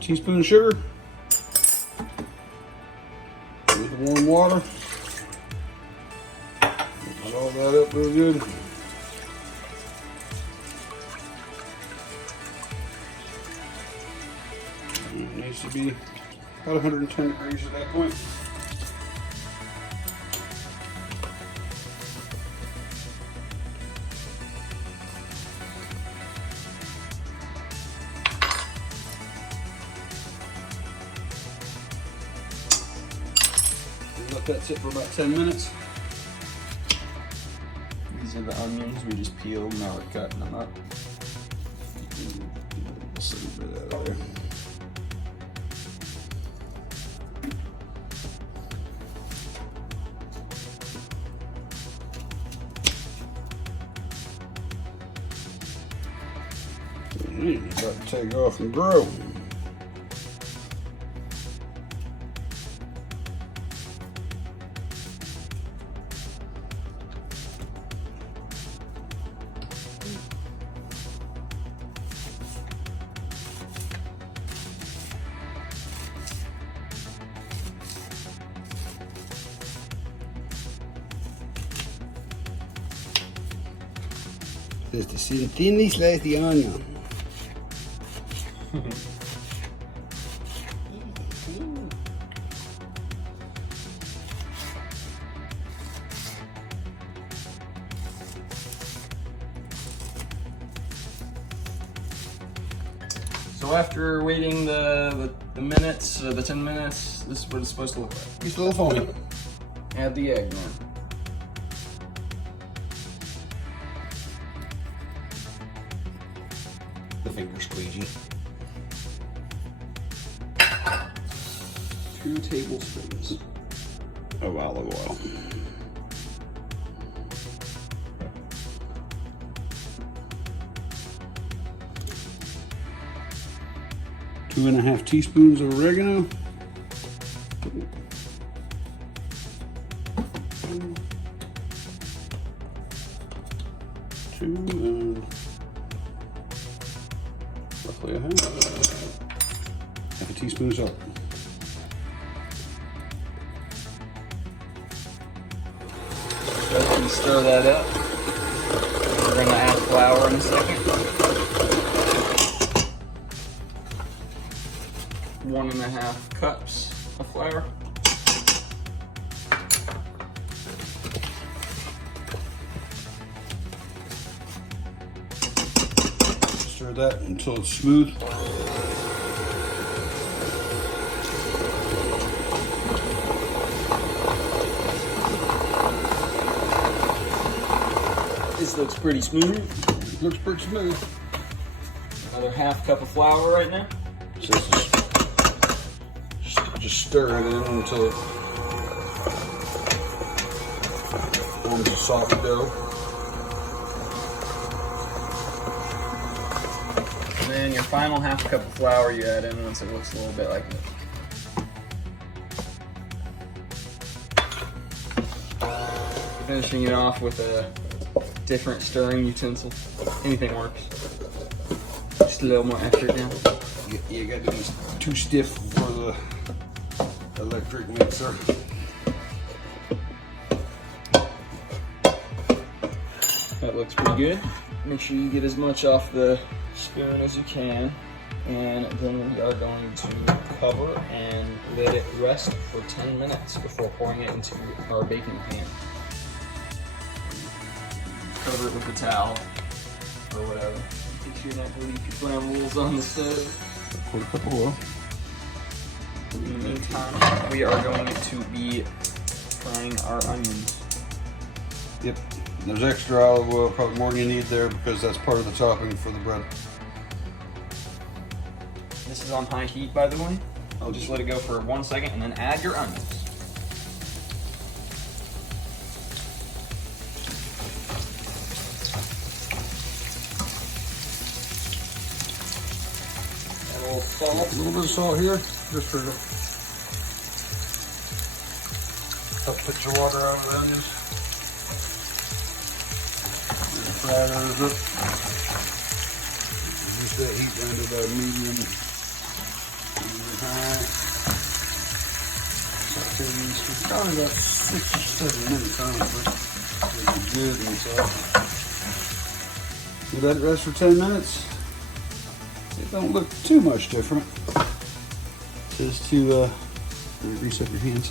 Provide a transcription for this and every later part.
Teaspoon of sugar with warm water. Mix all that up real good. It needs to be about 110 degrees at that point. Let that sit for about 10 minutes. These are the onions we just peeled, now we're cutting them up. Just a little bit out of there. It's about to take off and grow. Just to thinly slice the onion. So after waiting the minutes, the 10 minutes, this is what it's supposed to look like. It's a little foamy. Add the egg now. The finger squeegee. 2 tablespoons of olive oil. Two and a half teaspoons of oregano. Two and roughly half a teaspoon of salt. Let me stir that up. We're going to add flour in a second. 1.5 cups of flour. Stir that until it's smooth. This looks pretty smooth. Looks pretty smooth. Another 1/2 cup of flour right now. So just stir it in until it forms a soft dough. And then your final 1/2 cup of flour you add in once it looks a little bit like this. Finishing it off with a different stirring utensil. Anything works. Just a little more effort now. You got to be too stiff for the electric mixer. That looks pretty good. Make sure you get as much off the spoon as you can. And then we are going to cover and let it rest for 10 minutes before pouring it into our baking pan. Cover it with a towel or whatever. Make sure not to leave your flammables on the stove. Put a cup of oil. In the meantime, we are going to be frying our onions. Yep. There's extra olive oil, probably more than you need there because that's part of the topping for the bread. This is on high heat, by the way. I'll just let it go for 1 second and then add your onions. little salt. A little bit of salt here, just for the help put your water out of the onions. And fry those up. Just that heat down to about medium high. Saute these for probably about 6 or 7 minutes, honestly. They're good and soft. You let it rest for 10 minutes. It don't look too much different. Just to grease up your hands.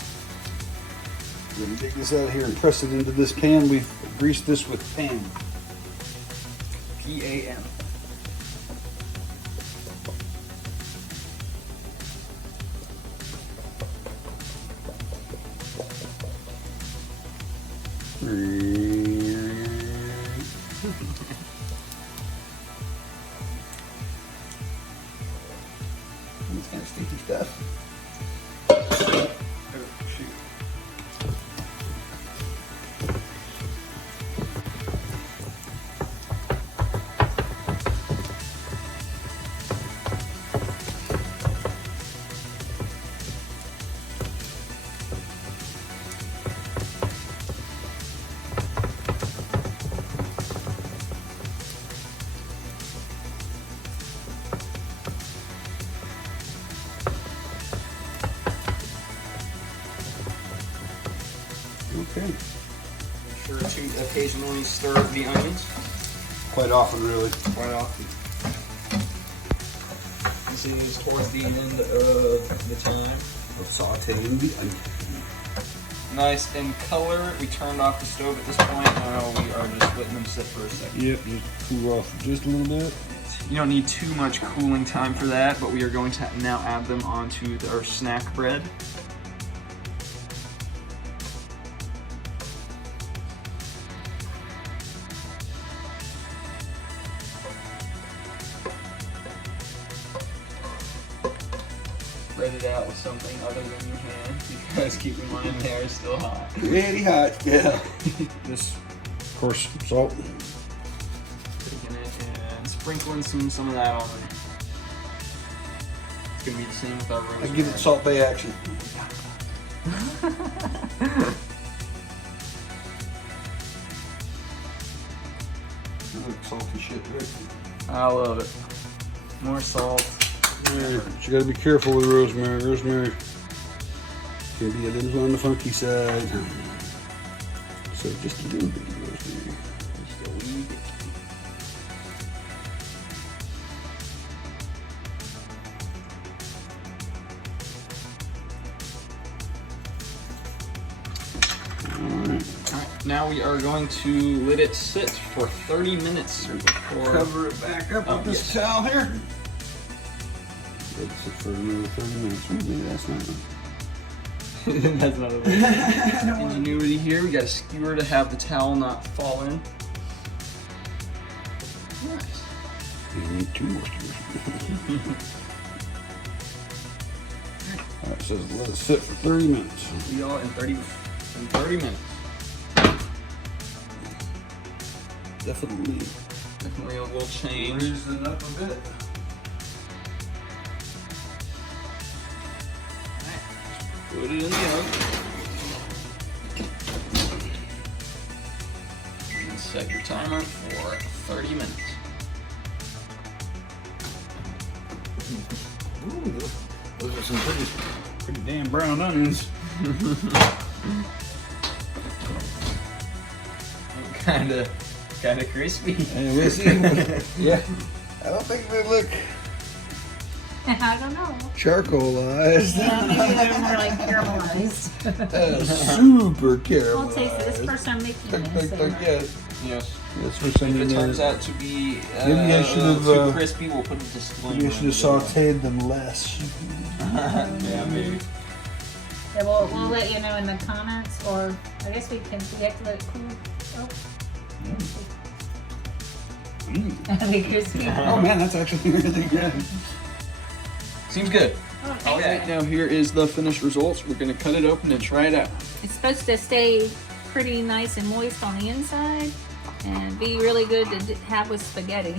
We're gonna take this out of here and press it into this pan. We've greased this with PAM. P-A-M. It's kind of sticky stuff. Oh, shoot. Okay. Make sure to occasionally stir the onions. Quite often, really. Quite often. This is towards the end of the time. Of sauteing the onion. Nice in color. We turned off the stove at this point. Now we are just letting them sit for a second. Yep, just cool off just a little bit. You don't need too much cooling time for that, but we are going to now add them onto our snack bread. Spread it out with something other than your hand, because keep in mind they are still hot. Really hot, yeah. This, of course, salt. Taking it and sprinkling some of that on there. It's gonna be the same with our rosemary. I give it Salt Bay action. Salty shit, right? I love it. More salt. Yeah, but you gotta be careful with rosemary. Rosemary can be a little on the funky side. So just a little bit of rosemary. Just a wee bit. Alright. Alright, now we are going to let it sit for 30 minutes before... Cover it back up with this towel here. Let it sit for another 30 minutes. Maybe that's not enough. That's not a ingenuity here. We got a skewer to have the towel not fall in. Nice. You need 2 more skewers. Alright, so let it sit for 30 minutes. We are in 30 minutes. Definitely. Definitely a little change. Raising it up a bit. Put it in the oven. And set your timer for 30 minutes. Ooh, those are some pretty damn brown onions. Kinda crispy. And we'll see. Yeah, I don't think they look I don't know. charcoalized. Yeah, maybe they're more like caramelized. Super caramelized. I'll taste it. This first time making this. So. Yes. Yes. That's for If some it turns out to be maybe I should have, too crispy, we'll put a disclaimer. maybe I should have sauteed them less. Yeah, maybe. Yeah, we'll let you know in the comments, or I guess we have to let it cool. Oh. Be crispy. Oh man, that's actually really good. Seems good. Okay. Alright, now here is the finished results. We're gonna cut it open and try it out. It's supposed to stay pretty nice and moist on the inside and be really good to have with spaghetti.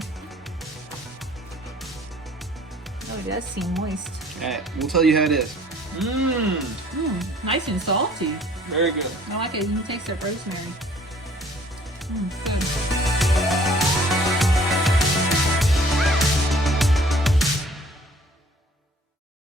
Oh, it does seem moist. Alright, we'll tell you how it is. Mmm, Mmm, nice and salty. very good. I like it. You can taste that rosemary. Mmm, good.